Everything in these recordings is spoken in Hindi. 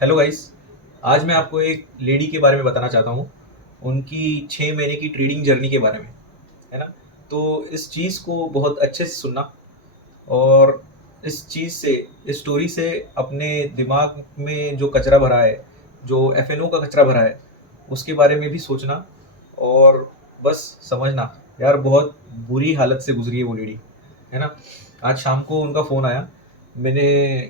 Hello guys. आज मैं आपको एक लेडी के बारे में बताना चाहता हूँ, उनकी 6 महीने की ट्रेडिंग जर्नी के बारे में, है ना। तो इस चीज़ को बहुत अच्छे से सुनना, और इस चीज़ से, इस स्टोरी से अपने दिमाग में जो कचरा भरा है, जो एफएनओ का कचरा भरा है, उसके बारे में भी सोचना, और बस समझना यार, बहुत बुरी हालत से गुजरी है वो लेडी, है ना। आज शाम को उनका फ़ोन आया। मैंने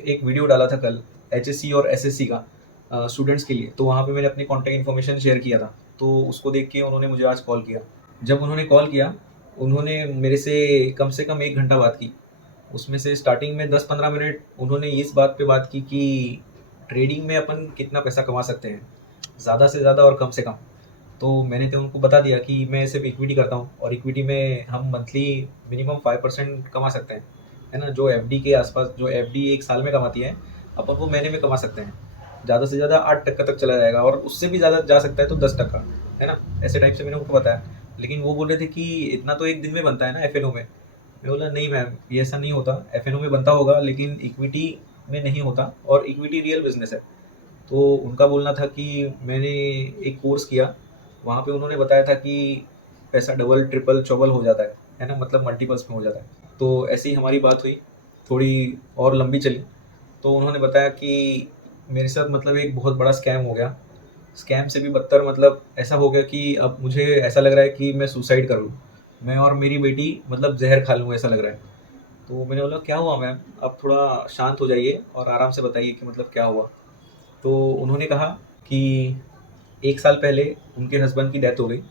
एक वीडियो डाला था कल, एचएससी और एसएससी का, स्टूडेंट्स के लिए। तो वहाँ पे मैंने अपनी कॉन्टैक्ट इन्फॉर्मेशन शेयर किया था, तो उसको देख के उन्होंने मुझे आज कॉल किया। जब उन्होंने कॉल किया, उन्होंने मेरे से कम 1 घंटा बात की। उसमें से स्टार्टिंग में 10-15 मिनट उन्होंने इस बात पे बात की कि ट्रेडिंग में अपन कितना पैसा कमा सकते हैं, ज़्यादा से ज़्यादा और कम से कम। तो मैंने तो उनको बता दिया कि मैं सिर्फ इक्विटी करता हूँ, और इक्विटी में हम मंथली मिनिमम 5% कमा सकते हैं, है ना। जो एफडी के आसपास, जो एफडी 1 साल में कमाती है, अपन वो महीने में कमा सकते हैं। ज़्यादा से ज़्यादा 8% तक चला जाएगा, और उससे भी ज़्यादा जा सकता है तो 10%, है ना। ऐसे टाइप से मैंने उनको बताया। लेकिन वो बोल रहे थे कि इतना तो एक दिन में बनता है ना एफ में। मैं बोला नहीं मैम, ये ऐसा नहीं होता। एफ में बनता होगा, लेकिन इक्विटी में नहीं होता, और इक्विटी रियल बिजनेस है। तो उनका बोलना था कि मैंने एक कोर्स किया, वहाँ पे उन्होंने बताया था कि पैसा डबल ट्रिपल चौबल हो जाता है ना, मतलब मल्टीपल्स में हो जाता है। तो ऐसे ही हमारी बात हुई, थोड़ी और लंबी चली। तो उन्होंने बताया कि मेरे साथ मतलब एक बहुत बड़ा स्कैम हो गया। स्कैम से भी बदतर, मतलब ऐसा हो गया कि अब मुझे ऐसा लग रहा है कि मैं सुसाइड कर लूँ, मैं और मेरी बेटी मतलब जहर खा लूँ, ऐसा लग रहा है। तो मैंने बोला क्या हुआ मैम, आप थोड़ा शांत हो जाइए और आराम से बताइए कि मतलब क्या हुआ। तो उन्होंने कहा कि 1 साल पहले उनके हस्बैंड की डेथ हो गई,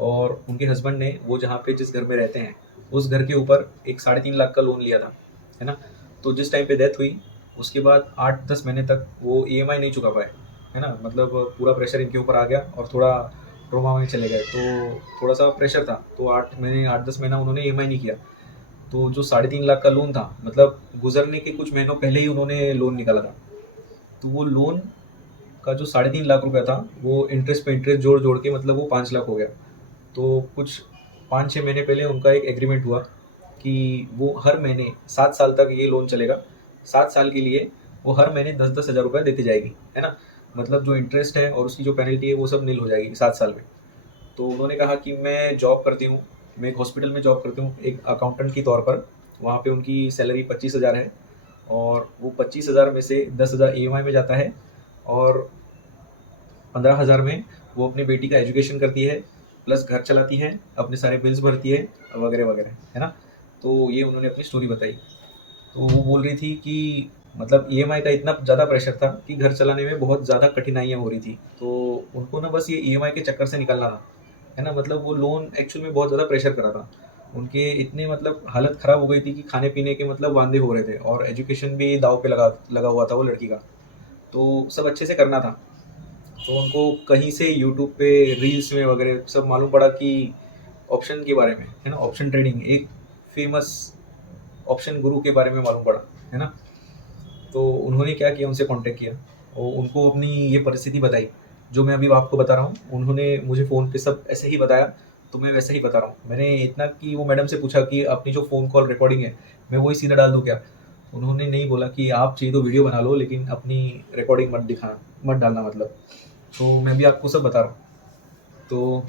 और उनके हस्बैंड ने वो जहाँ पे जिस घर में रहते हैं, उस घर के ऊपर एक 3.5 लाख का लोन लिया था, है ना। तो जिस टाइम पे डेथ हुई, उसके बाद 8-10 महीने तक वो ईएमआई नहीं चुका पाए, है ना। मतलब पूरा प्रेशर इनके ऊपर आ गया, और थोड़ा ट्रोमा में चले गए। तो थोड़ा सा प्रेशर था, तो 8 महीने 8-10 महीना उन्होंने ईएमआई नहीं किया। तो जो 3.5 लाख का लोन था, मतलब गुजरने के कुछ महीनों पहले ही उन्होंने लोन निकाला था। तो वो लोन का जो 3.5 लाख रुपया था, वो इंटरेस्ट पे इंटरेस्ट जोड़ जोड़ के मतलब वो 5 लाख हो गया। तो कुछ 5-6 महीने पहले उनका एक एग्रीमेंट हुआ कि वो हर महीने 7 साल तक ये लोन चलेगा। 7 साल के लिए वो हर महीने 10-10 हज़ार रुपये देती जाएगी, है ना। मतलब जो इंटरेस्ट है और उसकी जो पेनल्टी है, वो सब नील हो जाएगी 7 साल में। तो उन्होंने कहा कि मैं जॉब करती हूँ, मैं एक हॉस्पिटल में जॉब करती हूँ एक अकाउंटेंट की तौर पर। वहाँ पे उनकी सैलरी 25 हज़ार है, और वो 25 हज़ार में से 10 हज़ार ईएमआई में जाता है, और 15 हज़ार में वो अपनी बेटी का एजुकेशन करती है, प्लस घर चलाती है, अपने सारे बिल्स भरती है, वगैरह वगैरह, है ना। तो ये उन्होंने अपनी स्टोरी बताई। तो वो बोल रही थी कि मतलब ईएमआई का इतना ज़्यादा प्रेशर था कि घर चलाने में बहुत ज़्यादा कठिनाइयाँ हो रही थी। तो उनको ना बस ये ईएमआई के चक्कर से निकलना था, है ना। मतलब वो लोन एक्चुअल में बहुत ज़्यादा प्रेशर करा था उनके। इतने मतलब हालत ख़राब हो गई थी कि खाने पीने के मतलब वांदे हो रहे थे, और एजुकेशन भी दाव पे लगा लगा हुआ था वो लड़की का। तो सब अच्छे से करना था। तो उनको कहीं से यूट्यूब पे रील्स में वगैरह सब मालूम पड़ा कि ऑप्शन के बारे में, है ना, ऑप्शन ट्रेडिंग, एक फेमस ऑप्शन गुरु के बारे में मालूम पड़ा, है ना। तो उन्होंने क्या किया, उनसे कांटेक्ट किया, और उनको अपनी ये परिस्थिति बताई जो मैं अभी आपको बता रहा हूँ। उन्होंने मुझे फ़ोन पे सब ऐसे ही बताया, तो मैं वैसे ही बता रहा हूँ। मैंने इतना कि वो मैडम से पूछा कि अपनी जो फ़ोन कॉल रिकॉर्डिंग है, मैं वही सीधा डाल दूँ क्या। उन्होंने नहीं बोला कि आप चाहिए तो वीडियो बना लो, लेकिन अपनी रिकॉर्डिंग मत डालना, मतलब। तो मैं भी आपको सब बता रहा हूँ। तो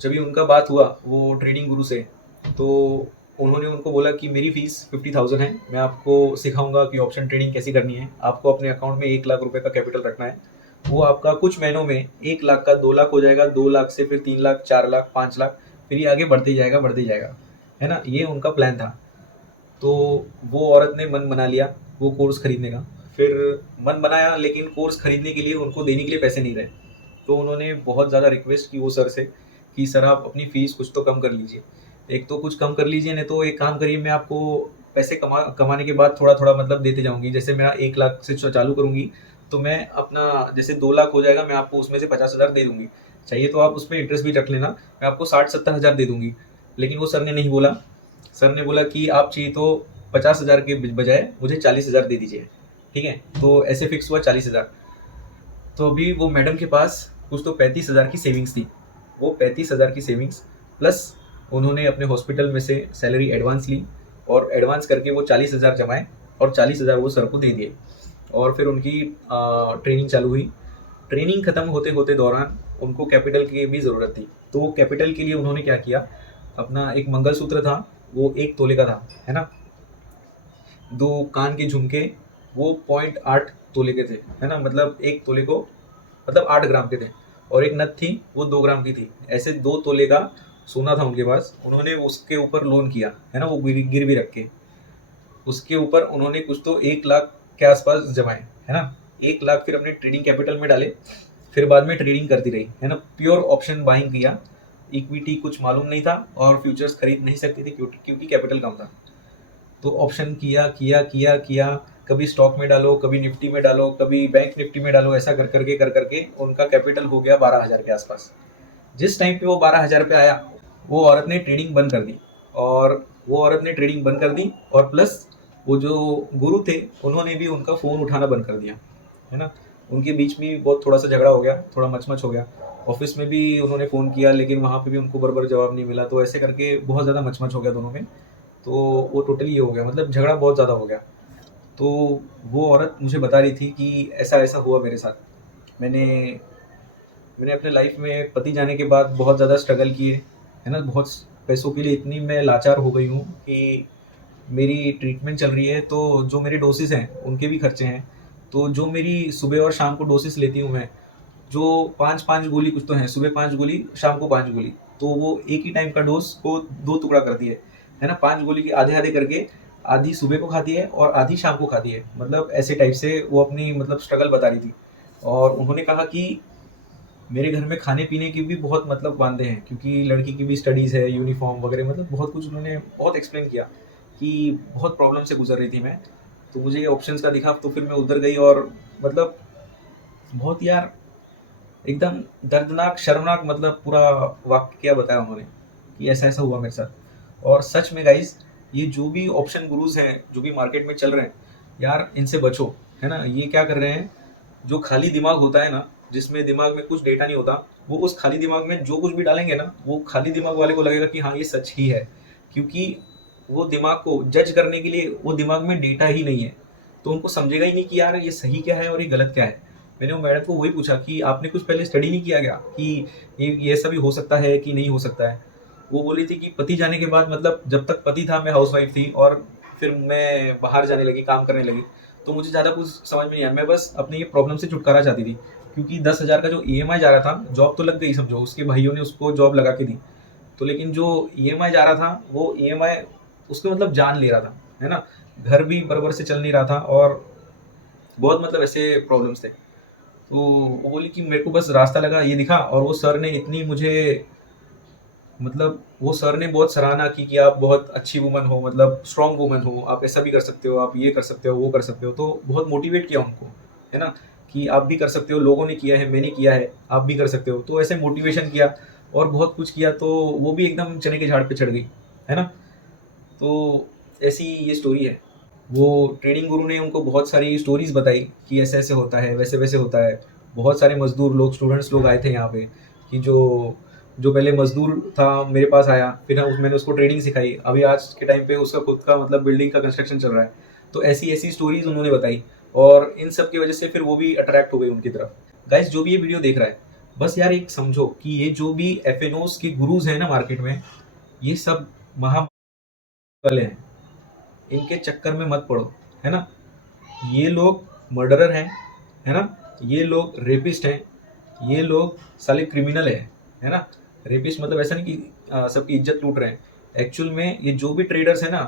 जब भी उनका बात हुआ वो ट्रेडिंग गुरु से, तो उन्होंने उनको बोला कि मेरी फ़ीस 50,000 है, मैं आपको सिखाऊंगा कि ऑप्शन ट्रेडिंग कैसी करनी है। आपको अपने अकाउंट में 1 लाख रुपए का कैपिटल रखना है। वो आपका कुछ महीनों में 1 लाख का 2 लाख हो जाएगा, 2 लाख से फिर 3 लाख, 4 लाख, 5 लाख, फिर ये आगे बढ़ते ही जाएगा, बढ़ते ही जाएगा, है ना। ये उनका प्लान था। तो वो औरत ने मन बना लिया वो कोर्स खरीदने का। फिर मन बनाया, लेकिन कोर्स खरीदने के लिए उनको देने के लिए पैसे नहीं रहे। तो उन्होंने बहुत ज़्यादा रिक्वेस्ट की वो सर से कि सर आप अपनी फ़ीस कुछ तो कम कर लीजिए। एक तो कुछ कम कर लीजिए, नहीं तो एक काम करिए, मैं आपको पैसे कमाने के बाद थोड़ा थोड़ा मतलब देते जाऊंगी। जैसे मेरा 1 लाख से चालू करूंगी, तो मैं अपना जैसे 2 लाख हो जाएगा, मैं आपको उसमें से 50 हज़ार दे दूंगी। चाहिए तो आप उसमें इंटरेस्ट भी रख लेना, मैं आपको 60-70 हज़ार दे दूंगी। लेकिन वो सर ने नहीं बोला। सर ने बोला कि आप चाहिए तो 50 हज़ार के बजाय मुझे 40 हज़ार दे दीजिए, ठीक है। तो ऐसे फिक्स हुआ 40 हज़ार। तो अभी वो मैडम के पास कुछ तो 35 हज़ार की सेविंग्स थी। वो 35 हज़ार की सेविंग्स प्लस उन्होंने अपने हॉस्पिटल में से सैलरी एडवांस ली, और एडवांस करके वो 40 हज़ार जमाए, और 40 हज़ार वो सर को दे दिए। और फिर उनकी ट्रेनिंग चालू हुई। ट्रेनिंग ख़त्म होते होते दौरान उनको कैपिटल की भी ज़रूरत थी। तो वो कैपिटल के लिए उन्होंने क्या किया, अपना एक मंगलसूत्र था, वो 1 तोले का था, है ना? 2 कान के झुमके, वो 0.8 तोले के थे, है ना? मतलब 1 तोले को मतलब 8 ग्राम के थे, और एक नथ थी, वो 2 ग्राम की थी। ऐसे 2 तोले का सोना था उनके पास। उन्होंने उसके ऊपर लोन किया, है ना? वो गिरवी रख के। उसके ऊपर उन्होंने कुछ तो 1 लाख के आसपास जमाए, है ना? 1 लाख फिर अपने ट्रेडिंग कैपिटल में डाले। फिर बाद में ट्रेडिंग करती रही, है ना? प्योर ऑप्शन बाइंग किया। इक्विटी कुछ मालूम नहीं था और फ्यूचर्स खरीद नहीं सकती थी क्योंकि कैपिटल कम था। तो ऑप्शन किया किया किया किया, कभी स्टॉक में डालो, कभी निफ्टी में डालो, कभी बैंक निफ्टी में डालो, ऐसा कर करके उनका कैपिटल हो गया 12,000 के आसपास। जिस टाइम पे वो 12,000 पे आया, वो औरत ने ट्रेडिंग बंद कर दी। और वो औरत ने ट्रेडिंग बंद कर दी, और प्लस वो जो गुरु थे उन्होंने भी उनका फ़ोन उठाना बंद कर दिया, है ना? उनके बीच में बहुत थोड़ा सा झगड़ा हो गया, थोड़ा मचमच हो गया। ऑफिस में भी उन्होंने फ़ोन किया, लेकिन वहाँ पे भी उनको बराबर जवाब नहीं मिला। तो ऐसे करके बहुत ज़्यादा मचमच हो गया दोनों में। तो वो टोटली ये हो गया, मतलब झगड़ा बहुत ज़्यादा हो गया। तो वो औरत मुझे बता रही थी कि ऐसा ऐसा हुआ मेरे साथ। मैंने मैंने अपने लाइफ में पति जाने के बाद बहुत ज़्यादा स्ट्रगल किए, है ना? बहुत पैसों के लिए इतनी मैं लाचार हो गई हूँ कि मेरी ट्रीटमेंट चल रही है, तो जो मेरे डोसेस हैं उनके भी खर्चे हैं। तो जो मेरी सुबह और शाम को डोसेस लेती हूँ मैं, जो 5-5 गोली कुछ तो हैं, सुबह 5 गोली, शाम को 5 गोली, तो वो एक ही टाइम का डोज़ को 2 टुकड़ा करती है ना? 5 गोली के आधे-आधे करके, आधी सुबह को खाती है और आधी शाम को खाती है। मतलब ऐसे टाइप से वो अपनी मतलब स्ट्रगल बता रही थी। और उन्होंने कहा कि मेरे घर में खाने-पीने के भी बहुत मतलब वांदे हैं, क्योंकि लड़की की भी स्टडीज़ है, यूनिफ़ॉर्म वगैरह, मतलब बहुत कुछ उन्होंने बहुत एक्सप्लेन किया कि बहुत प्रॉब्लम से गुज़र रही थी मैं। तो मुझे ये ऑप्शंस का दिखा, तो फिर मैं उधर गई, और मतलब बहुत यार एकदम दर्दनाक, शर्मनाक, मतलब पूरा वाक़या बताया उन्होंने कि ऐसा-ऐसा हुआ मेरे साथ। और सच में गाइज़, ये जो भी ऑप्शन गुरुज़ हैं, जो भी मार्केट में चल रहे हैं, यार इनसे बचो, है ना? ये क्या कर रहे हैं, जो खाली दिमाग होता है ना, जिसमें दिमाग में कुछ डेटा नहीं होता, वो उस खाली दिमाग में जो कुछ भी डालेंगे ना, वो खाली दिमाग वाले को लगेगा कि हाँ, ये सच ही है। क्योंकि वो दिमाग को जज करने के लिए वो दिमाग में डेटा ही नहीं है। तो उनको समझेगा ही नहीं कि यार ये सही क्या है और ये गलत क्या है। मैंने वो मैडम को वही पूछा कि आपने कुछ पहले स्टडी नहीं किया क्या कि ये ऐसा भी हो सकता है कि नहीं हो सकता है? वो बोली थी कि पति जाने के बाद, मतलब जब तक पति था मैं हाउसवाइफ थी, और फिर मैं बाहर जाने लगी, काम करने लगी। तो मुझे ज़्यादा कुछ समझ में नहीं आया। मैं बस अपनी ये प्रॉब्लम से छुटकारा चाहती थी, क्योंकि 10,000 का जो ईएमआई जा रहा था, जॉब तो लग गई समझो, उसके भाइयों ने उसको जॉब लगा के दी। तो लेकिन जो ईएमआई जा रहा था, वो ईएमआई उसको मतलब जान ले रहा था, है ना? घर भी बराबर से चल नहीं रहा था, और बहुत मतलब ऐसे प्रॉब्लम्स थे। तो वो बोली कि मेरे को बस रास्ता लगा, ये दिखा, और वो सर ने इतनी मुझे, मतलब वो सर ने बहुत सराहना की कि आप बहुत अच्छी वुमन हो, मतलब स्ट्रॉन्ग वुमन हो, आप ऐसा भी कर सकते हो, आप ये कर सकते हो, वो कर सकते हो। तो बहुत मोटिवेट किया उनको, है ना? कि आप भी कर सकते हो, लोगों ने किया है, मैंने किया है, आप भी कर सकते हो। तो ऐसे मोटिवेशन किया और बहुत कुछ किया, तो वो भी एकदम चने के झाड़ पे चढ़ गई, है ना? तो ऐसी ये स्टोरी है। वो ट्रेडिंग गुरु ने उनको बहुत सारी स्टोरीज बताई कि ऐसे ऐसे होता है, वैसे वैसे होता है। बहुत सारे मजदूर लोग, स्टूडेंट्स लोग आए थे यहाँ पे, कि जो जो पहले मजदूर था मेरे पास आया, फिर मैंने उसको ट्रेडिंग सिखाई, अभी आज के टाइम पे उसका खुद का मतलब बिल्डिंग का कंस्ट्रक्शन चल रहा है। तो ऐसी ऐसी स्टोरीज उन्होंने बताई, और इन सब की वजह से फिर वो भी अट्रैक्ट हो गई उनकी तरफ। गाइस, जो भी ये वीडियो देख रहा है, बस यार एक समझो कि ये जो भी एफएनओस के गुरुज हैं ना मार्केट में, ये सब महा वाले हैं। इनके चक्कर में मत पड़ो, है ना? ये लोग मर्डरर हैं, है ना? ये लोग रेपिस्ट हैं, ये लोग साले क्रिमिनल है ना? रेपिस्ट मतलब ऐसा नहीं कि सबकी इज्जत लूट रहे हैं। एक्चुअल में ये जो भी ट्रेडर्स है ना,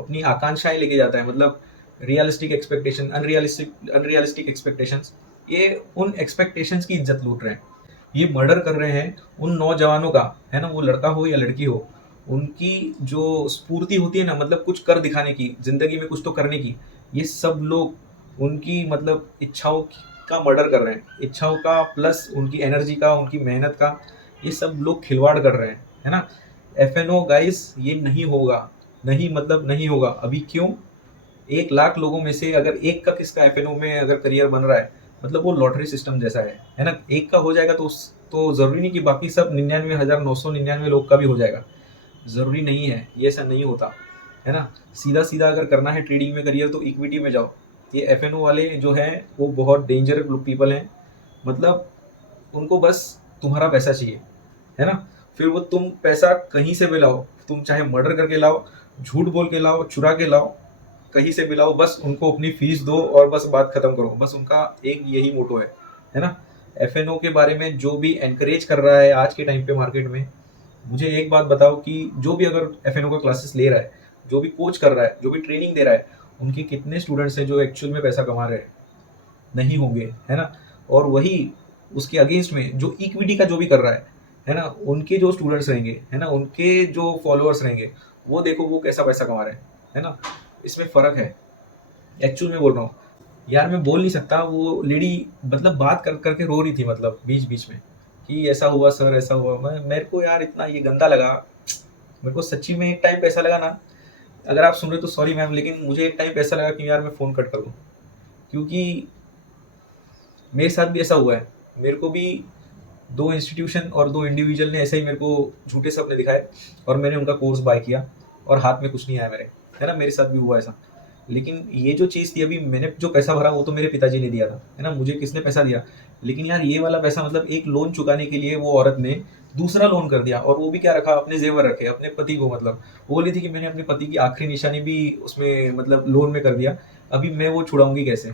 अपनी आकांक्षाएं लेके जाता है, मतलब रियलिस्टिक एक्सपेक्टेशन, अनरियलिस्टिक एक्सपेक्टेशंस, ये उन एक्सपेक्टेशंस की इज्जत लूट रहे हैं। ये मर्डर कर रहे हैं उन नौजवानों का, है ना? वो लड़का हो या लड़की हो, उनकी जो स्फूर्ति होती है ना, मतलब कुछ कर दिखाने की, जिंदगी में कुछ तो करने की, ये सब लोग उनकी मतलब इच्छाओं का मर्डर कर रहे हैं। इच्छाओं का प्लस उनकी एनर्जी का, उनकी मेहनत का, ये सब लोग खिलवाड़ कर रहे हैं, है ना? एफएनओ गाइस, ये नहीं होगा, नहीं मतलब नहीं होगा। अभी क्यों? 1 लाख लोगों में से अगर एक का किसका एफएनओ में अगर करियर बन रहा है, मतलब वो लॉटरी सिस्टम जैसा है ना? एक का हो जाएगा तो जरूरी नहीं कि बाकी सब 99,999 लोग का भी हो जाएगा। जरूरी नहीं है, ये ऐसा नहीं होता, है ना? सीधा सीधा अगर करना है ट्रेडिंग में करियर, तो इक्विटी में जाओ, ये एफ वाले जो हैं वो बहुत डेंजर पीपल हैं। मतलब उनको बस तुम्हारा पैसा चाहिए, है ना। फिर वो तुम पैसा कहीं से भी लाओ, तुम चाहे मर्डर करके लाओ, झूठ बोल के लाओ, चुरा के लाओ, कहीं से भी लाओ, बस उनको अपनी फीस दो और बस बात खत्म करो। बस उनका एक यही मोटो है ना। एफ के बारे में जो भी एनकरेज कर रहा है आज के टाइम पे मार्केट में, मुझे एक बात बताओ कि जो भी अगर एफ का क्लासेस ले रहा है, जो भी कोच कर रहा है, जो भी ट्रेनिंग दे रहा है, उनके कितने स्टूडेंट्स हैं जो एक्चुअल में पैसा कमा रहे हैं? नहीं होंगे, है ना। और वही उसके अगेंस्ट में जो इक्विटी का जो भी कर रहा है ना, उनके जो स्टूडेंट्स रहेंगे, है ना, उनके जो फॉलोअर्स रहेंगे, वो देखो वो कैसा पैसा कमा रहे हैं, है ना। इसमें फ़र्क है, एक्चुअल में बोल रहा हूँ। यार मैं बोल नहीं सकता, वो लेडी मतलब बात कर करके रो रही थी, मतलब बीच बीच में कि ऐसा हुआ सर, ऐसा हुआ। मैं मेरे को यार इतना ये गंदा लगा, मेरे को सच्ची में एक टाइम पे ऐसा लगा ना, अगर आप सुन रहे हो तो सॉरी मैम, लेकिन मुझे एक टाइम पे ऐसा लगा कि यार मैं फ़ोन कट कर दूँ। क्योंकि मेरे साथ भी ऐसा हुआ है। मेरे को भी 2 इंस्टीट्यूशन और 2 इंडिविजुअल ने ऐसे ही मेरे को झूठे सपने दिखाए और मैंने उनका कोर्स बाय किया और हाथ में कुछ नहीं आया मेरे, है ना। मेरे साथ भी हुआ ऐसा। लेकिन ये जो चीज़ थी, अभी मैंने जो पैसा भरा वो तो मेरे पिताजी ने दिया था, है ना। मुझे किसने पैसा दिया? लेकिन यार ये वाला पैसा, मतलब एक लोन चुकाने के लिए वो औरत ने दूसरा लोन कर दिया, और वो भी क्या रखा, अपने जेवर रखे, अपने पति को। मतलब वो बोली थी कि मैंने अपने पति की आखिरी निशानी भी उसमें मतलब लोन में कर दिया, अभी मैं वो छुड़ाऊंगी कैसे?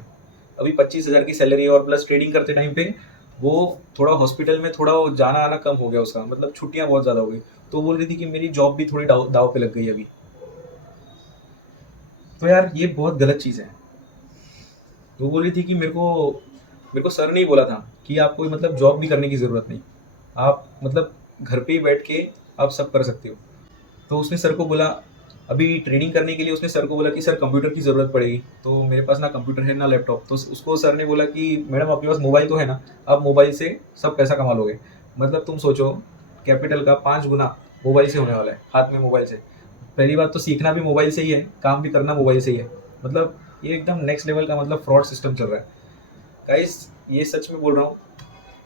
अभी 25,000 की सैलरी और प्लस ट्रेडिंग करते टाइम पे वो थोड़ा हॉस्पिटल में थोड़ा जाना आना कम हो गया उसका, मतलब छुट्टियां बहुत ज़्यादा हो गई। तो बोल रही थी कि मेरी जॉब भी थोड़ी दाव पे लग गई अभी। तो यार ये बहुत गलत चीज़ है। वो बोल रही थी कि मेरे को सर ने ही बोला था कि आपको मतलब जॉब भी करने की ज़रूरत नहीं, आप मतलब घर पे ही बैठ के आप सब कर सकते हो। तो उसने सर को बोला, अभी ट्रेडिंग करने के लिए उसने सर को बोला कि सर कंप्यूटर की ज़रूरत पड़ेगी, तो मेरे पास ना कंप्यूटर है ना लैपटॉप। तो उसको सर ने बोला कि मैडम आपके पास मोबाइल तो है ना, आप मोबाइल से सब पैसा कमा लोगे। मतलब तुम सोचो, कैपिटल का 5 गुना मोबाइल से होने वाला है, हाथ में मोबाइल से। पहली बात तो सीखना भी मोबाइल से ही है, काम भी करना मोबाइल से ही है। मतलब ये एकदम नेक्स्ट लेवल का मतलब फ्रॉड सिस्टम चल रहा है गाइस। ये सच में बोल रहा हूँ,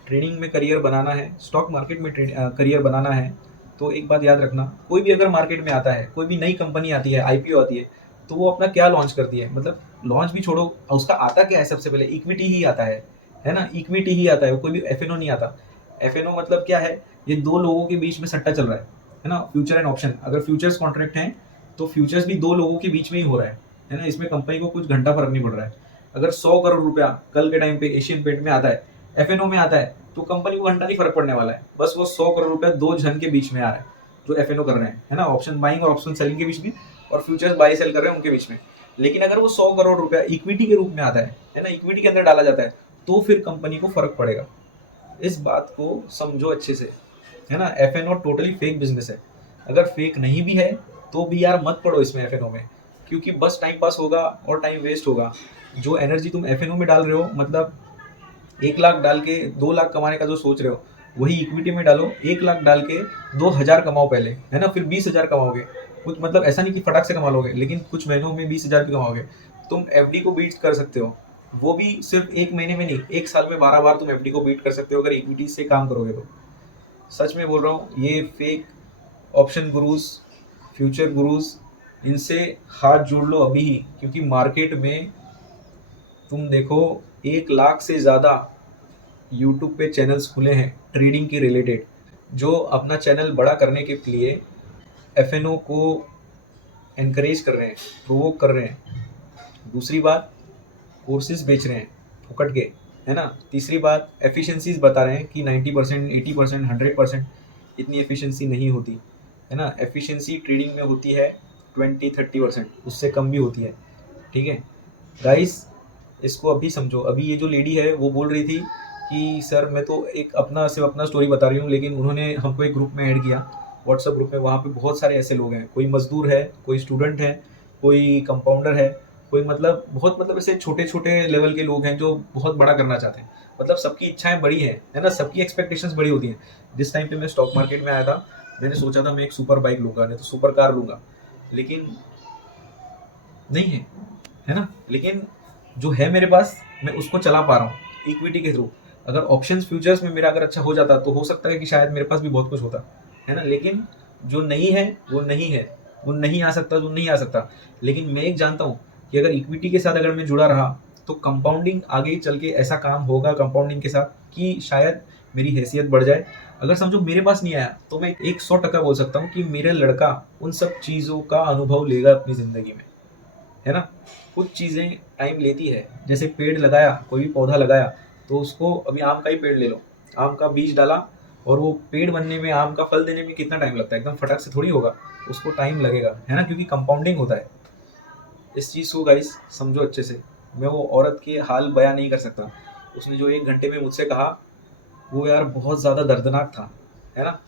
ट्रेडिंग में करियर बनाना है, स्टॉक मार्केट में करियर बनाना है, तो एक बात याद रखना, कोई भी अगर मार्केट में आता है, कोई भी नई कंपनी आती है, आईपीओ आती है, तो वो अपना क्या लॉन्च करती है, मतलब लॉन्च भी छोड़ो, उसका आता क्या है? सबसे पहले इक्विटी ही आता है ना। इक्विटी ही आता है, वो कोई भी एफएनओ नहीं आता। एफएनओ मतलब क्या है? ये दो लोगों के बीच में सट्टा चल रहा है ना। फ्यूचर एंड ऑप्शन, अगर फ्यूचर्स कॉन्ट्रैक्ट हैं तो फ्यूचर्स भी दो लोगों के बीच में ही हो रहा है ना। इसमें कंपनी को कुछ घंटा फर्क नहीं पड़ रहा है। अगर 100 करोड़ रुपया कल के टाइम पे एशियन पेंट में आता है, एफएनओ में आता है, तो कंपनी को घंटा नहीं फर्क पड़ने वाला है। बस वो 100 करोड़ रुपया दो जन के बीच में आ रहा है, जो एफएनओ कर रहे हैं, है ना, ऑप्शन बाइंग और ऑप्शन सेलिंग के बीच में, और फ्यूचर्स बाई सेल कर रहे हैं उनके बीच में। लेकिन अगर वो 100 करोड़ रुपया इक्विटी के रूप में आता है ना, इक्विटी के अंदर डाला जाता है, तो फिर कंपनी को फर्क पड़ेगा। इस बात को समझो अच्छे से, है ना। एफएनओ टोटली फेक बिजनेस है। अगर फेक नहीं भी है तो भी यार मत पड़ो इसमें, एफएनओ में, क्योंकि बस टाइम पास होगा और टाइम वेस्ट होगा। जो एनर्जी तुम एफएनओ में डाल रहे हो, मतलब 1 लाख डाल के 2 लाख कमाने का जो सोच रहे हो, वही इक्विटी में डालो। 1 लाख डाल के 2,000 कमाओ पहले, है ना, फिर 20,000 कमाओगे। कुछ मतलब ऐसा नहीं कि फटाक से कमा लोगे, लेकिन कुछ महीनों में 20,000 भी कमाओगे। तुम एफडी को बीट कर सकते हो, वो भी सिर्फ एक महीने में नहीं, एक साल में 12 बार तुम एफडी को बीट कर सकते हो अगर इक्विटी से काम करोगे तो। सच में बोल रहा हूँ, ये fake option gurus, future gurus, इनसे हाथ जोड़ लो अभी ही, क्योंकि मार्केट में तुम देखो 1 लाख से ज़्यादा यूट्यूब पे चैनल्स खुले हैं ट्रेडिंग के रिलेटेड, जो अपना चैनल बड़ा करने के लिए एफएनओ को एनकरेज कर रहे हैं, प्रोवोक कर रहे हैं। दूसरी बात, कोर्सेज बेच रहे हैं फुकट के, है ना। तीसरी बात, एफिशिएंसीज बता रहे हैं कि 90%, 80%, 100%। इतनी एफिशिएंसी नहीं होती, है ना। एफिशिएंसी ट्रेडिंग में होती है 20-30%, उससे कम भी होती है, ठीक है गाइस। इसको अभी समझो। अभी ये जो लेडी है वो बोल रही थी कि सर मैं तो एक अपना सिर्फ अपना स्टोरी बता रही हूँ, लेकिन उन्होंने हमको एक ग्रुप में ऐड किया, व्हाट्सएप ग्रुप में। वहाँ पे बहुत सारे ऐसे लोग हैं, कोई मजदूर है, कोई स्टूडेंट है, कोई कंपाउंडर है, कोई मतलब बहुत मतलब ऐसे छोटे छोटे लेवल के लोग हैं जो बहुत बड़ा करना चाहते हैं। मतलब सबकी इच्छाएं बड़ी हैं, है ना, सबकी एक्सपेक्टेशंस बड़ी होती हैं। जिस टाइम पे मैं स्टॉक मार्केट में आया था, मैंने सोचा था मैं एक सुपर बाइक लूंगा, नहीं तो सुपर कार लूंगा, लेकिन नहीं है ना। लेकिन जो है मेरे पास, मैं उसको चला पा रहा हूँ इक्विटी के थ्रू। अगर ऑप्शंस फ्यूचर्स में मेरा अगर अच्छा हो जाता तो हो सकता है कि शायद मेरे पास भी बहुत कुछ होता, है ना। लेकिन जो नहीं है वो नहीं है, वो नहीं आ सकता, जो नहीं आ सकता। लेकिन मैं एक जानता हूँ कि अगर इक्विटी के साथ अगर मैं जुड़ा रहा तो कंपाउंडिंग आगे चल के ऐसा काम होगा कंपाउंडिंग के साथ कि शायद मेरी हैसियत बढ़ जाए। अगर समझो मेरे पास नहीं आया तो मैं एक 100% बोल सकता हूँ कि मेरा लड़का उन सब चीज़ों का अनुभव लेगा अपनी ज़िंदगी में, है ना। कुछ चीज़ें टाइम लेती है, जैसे पेड़ लगाया, कोई भी पौधा लगाया तो उसको, अभी आम का ही पेड़ ले लो, आम का बीज डाला और वो पेड़ बनने में, आम का फल देने में कितना टाइम लगता है, एकदम फटाक से थोड़ी होगा, उसको टाइम लगेगा, है ना, क्योंकि कंपाउंडिंग होता है। इस चीज़ को गाइस समझो अच्छे से। मैं वो औरत के हाल बयां नहीं कर सकता, उसने जो 1 घंटे में मुझसे कहा वो यार बहुत ज़्यादा दर्दनाक था, है ना,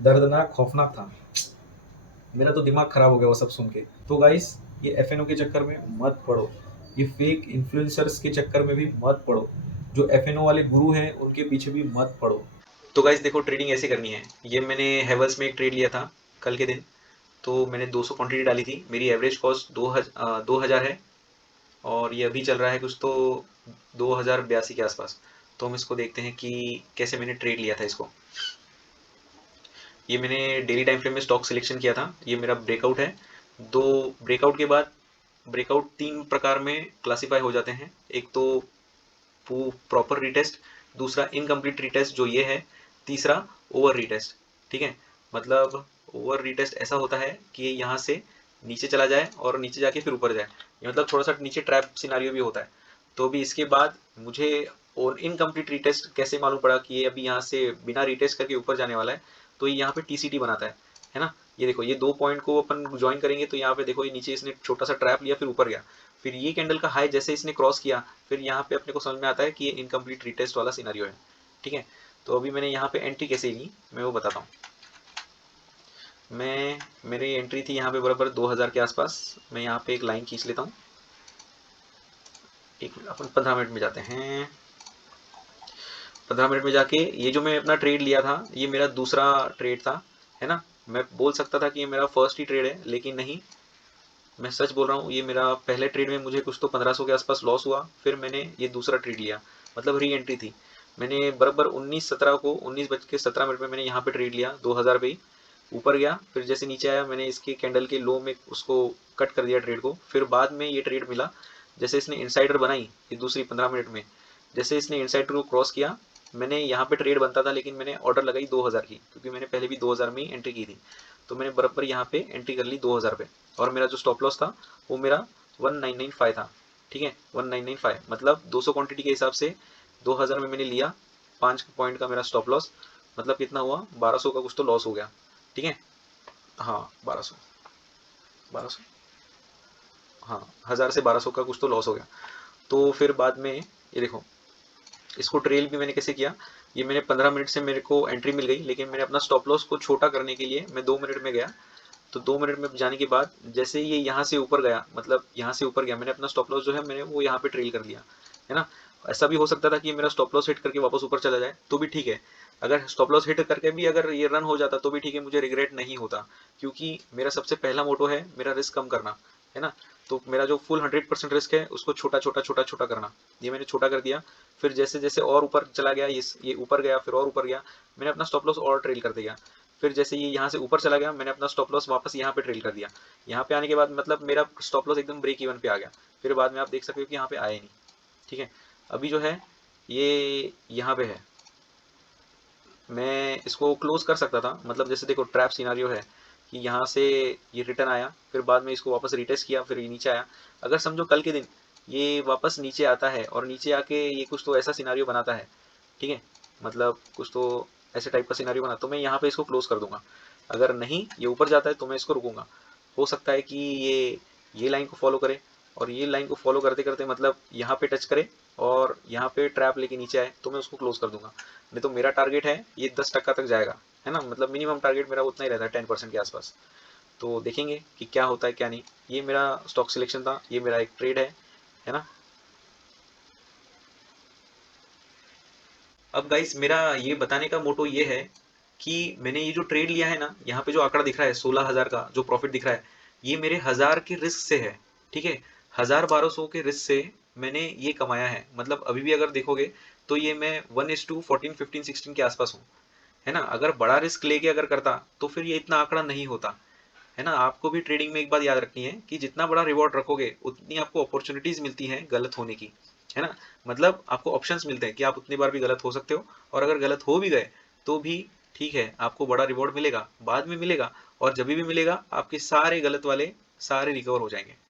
दर्दनाक खौफनाक था। मेरा तो दिमाग खराब हो गया वो सब सुन के। तो गाइस ये एफ के चक्कर में मत पड़ो, ये फेक इन्फ्लुएंसर्स के चक्कर में भी मत पड़ो, जो एफ वाले गुरु हैं उनके पीछे भी मत पड़ो। तो गाइस देखो, ट्रेडिंग ऐसे करनी है। ये मैंने हेवल्स में एक ट्रेड लिया था कल के दिन, तो मैंने 200 क्वांटिटी डाली थी, मेरी एवरेज कॉस्ट 2000 है, और ये अभी चल रहा है कुछ तो 2082 के आसपास। तो हम इसको देखते हैं कि कैसे मैंने ट्रेड लिया था इसको। ये मैंने डेली टाइम फ्रेम में स्टॉक सिलेक्शन किया था, ये मेरा ब्रेकआउट है। दो ब्रेकआउट के बाद, ब्रेकआउट 3 प्रकार में क्लासीफाई हो जाते हैं, एक तो प्रॉपर रीटेस्ट, दूसरा इनकम्प्लीट रीटेस्ट जो ये है, तीसरा ओवर रीटेस्ट। ठीक है, मतलब ओवर रीटेस्ट ऐसा होता है कि यहाँ से नीचे चला जाए और नीचे जाके फिर ऊपर जाए, ये मतलब थोड़ा सा नीचे ट्रैप सिनारियो भी होता है। तो अभी इसके बाद मुझे और इनकम्प्लीट रीटेस्ट कैसे मालूम पड़ा कि ये अभी यहाँ से बिना रीटेस्ट करके ऊपर जाने वाला है, तो ये यहाँ पे टीसीटी बनाता है ना। ये देखो, ये 2 पॉइंट को अपन ज्वाइन करेंगे तो यहाँ पे देखो, ये नीचे इसने छोटा सा ट्रैप लिया फिर ऊपर गया, फिर ये कैंडल का हाई जैसे इसने क्रॉस किया, फिर यहाँ पे अपने को समझ में आता है कि ये इनकम्प्लीट रीटेस्ट वाला सिनारियो है। ठीक है, तो अभी मैंने यहाँ पे एंट्री कैसे ली मैं वो बताता हूँ। मेरी एंट्री थी यहाँ पे बराबर 2000 के आसपास। मैं यहाँ पे एक लाइन खींच लेता हूँ, एक अपन 15 मिनट में जाते हैं। 15 मिनट में जाके ये जो मैं अपना ट्रेड लिया था, ये मेरा दूसरा ट्रेड था, है ना। मैं बोल सकता था कि ये मेरा फर्स्ट ही ट्रेड है, लेकिन नहीं, मैं सच बोल रहा हूँ, ये मेरा पहले ट्रेड में मुझे कुछ तो 1500 के आसपास लॉस हुआ, फिर मैंने ये दूसरा ट्रेड लिया, मतलब री एंट्री थी। मैंने बराबर 19:17 को 19:17 में मैंने यहाँ पे ट्रेड लिया 2000 पे ही, ऊपर गया, फिर जैसे नीचे आया मैंने इसके कैंडल के लो में उसको कट कर दिया ट्रेड को। फिर बाद में ये ट्रेड मिला, जैसे इसने इनसाइडर बनाई ये दूसरी 15 मिनट में, जैसे इसने इनसाइडर को क्रॉस किया, मैंने यहाँ पे ट्रेड बनता था लेकिन मैंने ऑर्डर लगाई 2000 की, क्योंकि मैंने पहले भी 2000 में ही एंट्री की थी। तो मैंने बराबर यहाँ पे एंट्री कर ली 2000 पे, और मेरा जो स्टॉप लॉस था वो मेरा 1995 था। ठीक है, 1995 मतलब 200 क्वांटिटी के हिसाब से 2000 में मैंने लिया, 5 पॉइंट का मेरा स्टॉप लॉस, मतलब कितना हुआ, 1200 का कुछ तो लॉस हो गया। ठीक है, हाँ 1200, 1200, हाँ 1000 से 1200 का कुछ तो लॉस हो गया। तो फिर बाद में ये देखो, इसको ट्रेल भी मैंने कैसे किया, ये मैंने 15 मिनट से मेरे को एंट्री मिल गई, लेकिन मैंने अपना स्टॉप लॉस को छोटा करने के लिए मैं 2 मिनट में गया। तो 2 मिनट में जाने के बाद जैसे ये यहाँ से ऊपर गया, मतलब यहाँ से ऊपर गया, मैंने अपना स्टॉप लॉस जो है मैंने वो यहाँ पे ट्रेल कर लिया, है ना। ऐसा भी हो सकता था कि मेरा स्टॉप लॉस हिट करके वापस ऊपर चला जाए तो भी ठीक है, अगर स्टॉप लॉस हिट करके भी अगर ये रन हो जाता तो भी ठीक है, मुझे रिग्रेट नहीं होता, क्योंकि मेरा सबसे पहला मोटो है मेरा रिस्क कम करना, है ना। तो मेरा जो फुल 100% रिस्क है उसको छोटा छोटा छोटा छोटा करना, ये मैंने छोटा कर दिया। फिर जैसे जैसे और ऊपर चला गया, ये ऊपर गया, फिर और ऊपर गया, मैंने अपना स्टॉप लॉस और ट्रेल कर दिया। फिर जैसे ये यहाँ से ऊपर चला गया, मैंने अपना स्टॉप लॉस वापस यहाँ पे ट्रेल कर दिया। यहाँ पे आने के बाद मतलब मेरा स्टॉप लॉस एकदम ब्रेक इवन पे आ गया। फिर बाद में आप देख सकते हो कि यहाँ पे आया ही नहीं। ठीक है, अभी जो है ये यहाँ पे है, मैं इसको क्लोज कर सकता था, मतलब जैसे देखो ट्रैप सिनारियो है कि यहाँ से ये रिटर्न आया, फिर बाद में इसको वापस रिटेस्ट किया, फिर ये नीचे आया। अगर समझो कल के दिन ये वापस नीचे आता है और नीचे आके ये कुछ तो ऐसा सिनारियो बनाता है, ठीक है, मतलब कुछ तो ऐसे टाइप का सिनारियो बना, तो मैं यहाँ पे इसको क्लोज कर दूंगा। अगर नहीं ये ऊपर जाता है तो मैं इसको रुकूंगा। हो सकता है कि ये लाइन को फॉलो करे, और ये लाइन को फॉलो करते करते मतलब यहाँ पे टच करे और यहाँ पे ट्रैप लेके नीचे आए, तो मैं उसको क्लोज कर दूंगा। नहीं तो मेरा टारगेट है ये 10% तक जाएगा, है ना, मतलब मिनिमम टारगेट मेरा उतना ही रहता है 10% के आसपास। तो देखेंगे कि क्या होता है क्या नहीं। ये मेरा स्टॉक सिलेक्शन था, ये मेरा एक ट्रेड है ना। अब गाइस मेरा ये बताने का मोटो ये है कि मैंने ये जो ट्रेड लिया है ना, यहाँ पे जो आंकड़ा दिख रहा है 16,000 का जो प्रॉफिट दिख रहा है, ये मेरे 1000 के रिस्क से है। ठीक है, 1000-1200 के रिस्क से मैंने ये कमाया है, मतलब अभी भी अगर देखोगे तो ये मैं 1:14 15 16 के आसपास हूँ, है ना। अगर बड़ा रिस्क लेके अगर करता तो फिर ये इतना आंकड़ा नहीं होता, है ना? आपको भी ट्रेडिंग में एक बात याद रखनी है कि जितना बड़ा रिवॉर्ड रखोगे, उतनी आपको अपॉर्च्युनिटीज़ मिलती हैं गलत होने की, है ना? मतलब आपको ऑप्शंस मिलते हैं कि आप उतनी बार भी गलत हो सकते हो, और अगर गलत हो भी गए, तो भी ठीक है, आपको बड़ा रिवॉर्ड मिलेगा, बाद में मिलेगा, और जभी भी मिलेगा, आपके सारे गलत वाले सारे रिकवर हो जाएँगे।